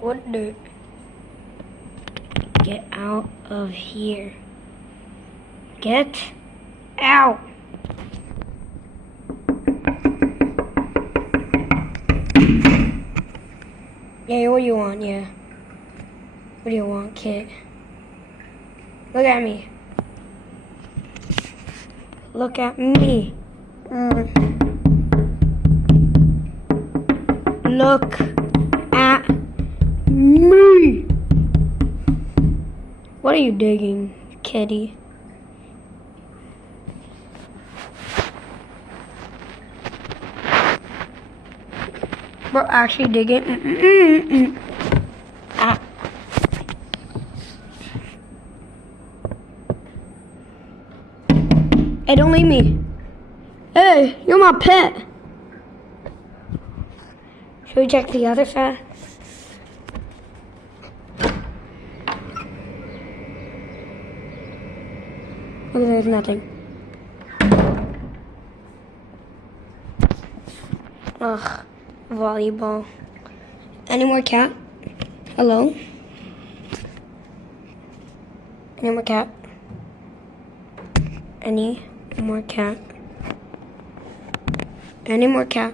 What dirt? Get out of here. Get out. Yeah, what do you want? Yeah. What do you want, kid? Look at me. Look at me. Look at me. What are you digging, kitty? Bro, actually digging. Ah. Hey, don't leave me. Hey, you're my pet. Should we check the other side? Oh, there's nothing. Ugh, volleyball. Any more cat? Hello? Any more cat? Any more cat? Any more cat?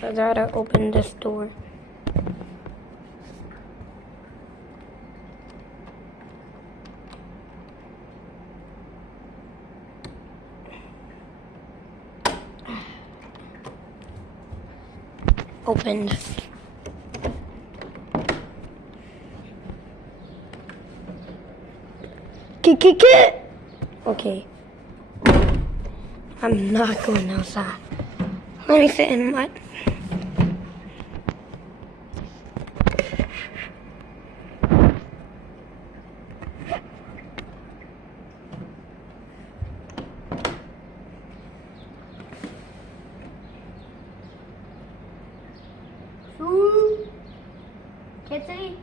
I gotta open this door. Opened. Kit. Okay. I'm not going outside. Let me sit in mud. Food. Kitty,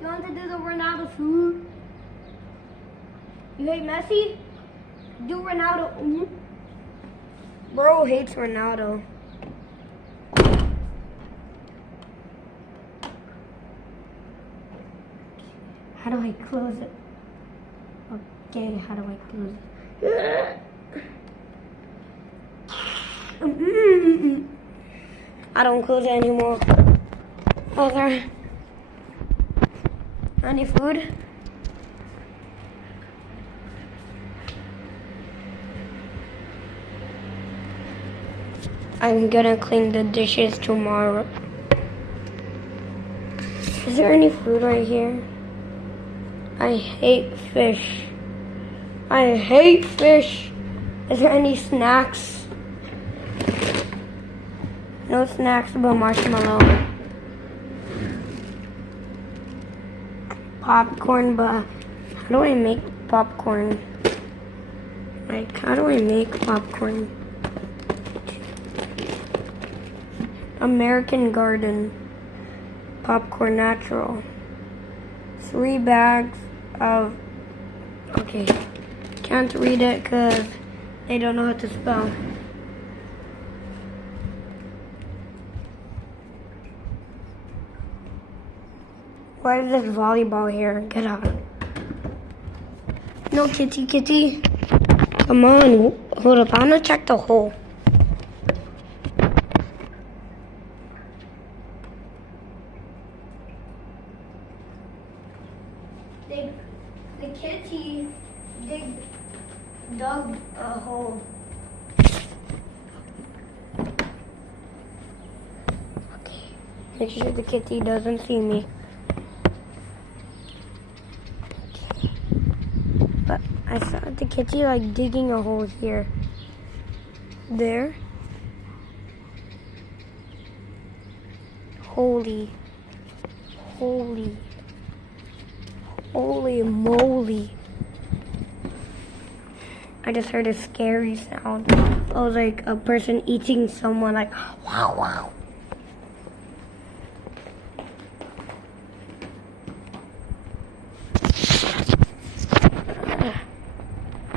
you want to do the Ronaldo food? You hate Messi? Do Ronaldo. Bro hates Ronaldo. How do I close it? Okay, how do I close it? I don't close it anymore. Okay. Any food? I'm gonna clean the dishes tomorrow. Is there any food right here? I hate fish. I hate fish. Is there any snacks? No snacks but marshmallow. Popcorn, but how do I make popcorn? Like, how do I make popcorn? American Garden. Popcorn natural. 3 bags of... Okay. Can't read it because they don't know how to spell. Why is this volleyball here? Get out. No, kitty. Come on. Hold up. I'm gonna check the hole. The kitty dug a hole. Okay. Make sure the kitty doesn't see me. But I saw the kitty like digging a hole here. There. Holy moly. I just heard a scary sound. It was like a person eating someone, like, wow.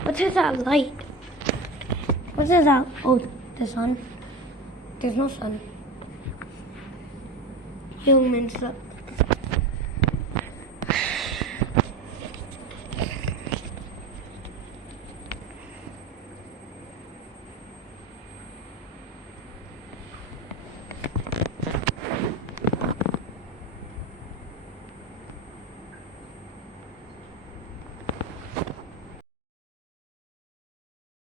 What is that light? What is that? Oh, the sun. There's no sun. Human stuff.